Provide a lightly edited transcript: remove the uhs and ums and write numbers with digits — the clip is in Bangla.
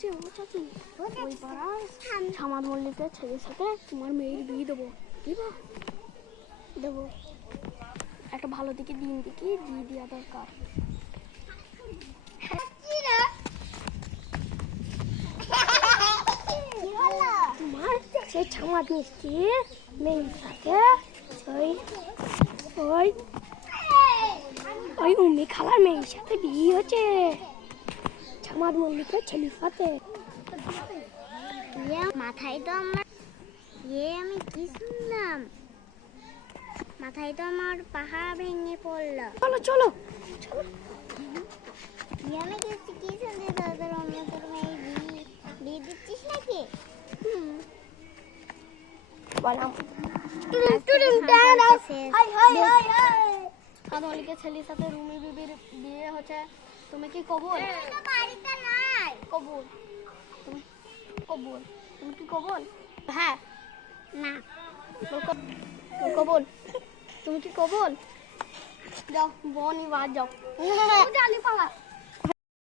চাচি ওই পাড়ার ছামাদ মল্লিকের ছেলের সাথে তোমার মেয়ের বিয়ে দেবো, দেবো একটা ভালো দিকে দিন দেখি দিয়ে দেওয়া দরকার। তোমার সেই ছামাদ মিষ্টি মেয়ের সাথে ওই উমি খালার মেয়ের সাথে বিয়ে হচ্ছে, ছামাদ মল্লিকের ছেলের সাথে। মাথায় তো আমার আমি কি শুনলাম, মাথায় তো আমার পাহাড় ভেঙে পড়লো। চলো চলো চলো। আমি কি শুনছি তোদের অন্য তোর মেয়ে বিয়ে দিচ্ছিস নাকি? মল্লিকের ছেলের সাথে রুমি বিবির বিয়ে হচ্ছে, তুমি কি কবুল? কবুল কবুল তুমি কি কবুল? হ্যাঁ না কবুল তুমি কি কবুল? যাও বনি বাদ যাও, জানি পালা।